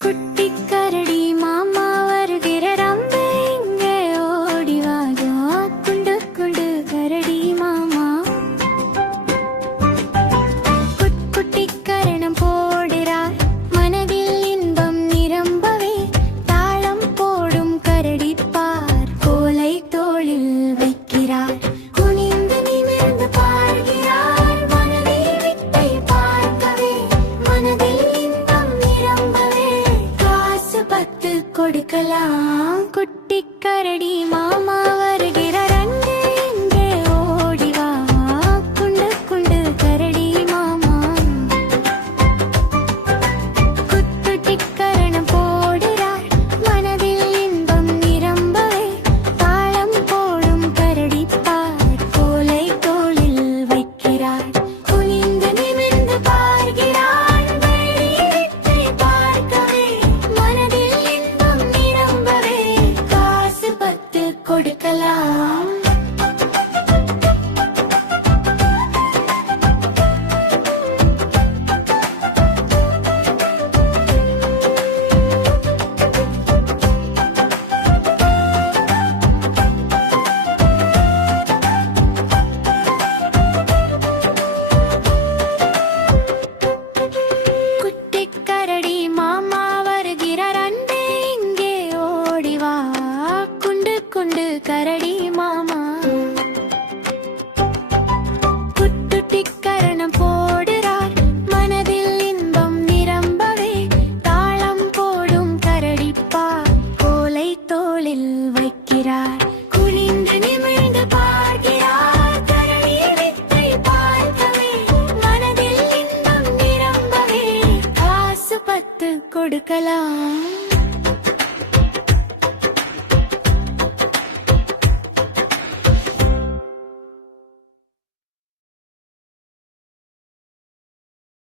குட்டி கரடி மாமா வருகிற ரம்பே இங்கே ஓடிவாதோ குண்டு குண்டு கரடி மாமா குட்டி கரணம் போடுறார் மனதில் இன்பம் நிரம்பவே தாளம் போடும் கரடி பார் கோலை தோளில் வைக்கிறார் குனிந்து நிமிர்ந்து பார்க்கிறார் மனதில் வித்தை பார்க்கவே மனதில் இன்பம் நிரம்பவே காசு 10 கொடுக்கலாம் குட்டி கரடி மாமா வருகிறார் அங்கே இங்கே ஓடிவா குண்டு குண்டு கரடி மாமா குட்டி கரணம் போடுறார் மனதில் இன்பம் நிரம்பவே தாளம் போடும் கரடி பார் கோலை தோளில் வைக்கிறார் குனிந்து நிமிர்ந்து பார்க்கிறார் வித்தை பார்க்கவே மனதில் இன்பம் நிரம்பவே காசு 10 கொடுக்கலாம் குட்டி கரடி மாமா வருகிறார் அன்பே இங்கே ஓடிவா குண்டு குண்டு கரடி மாமா குட்டி கரணம் போடுறார் மனதில் இன்பம் நிரம்பவே தாளம் போடும் கரடி பார் கோலை தோளில் வைக்கிறார் குனிந்து நிமிர்ந்து பார்க்கிறார் கரடி வித்தை பார்க்கவே மனதில் இன்பம் நிரம்பவே காசு 10 கொடுக்கலாம்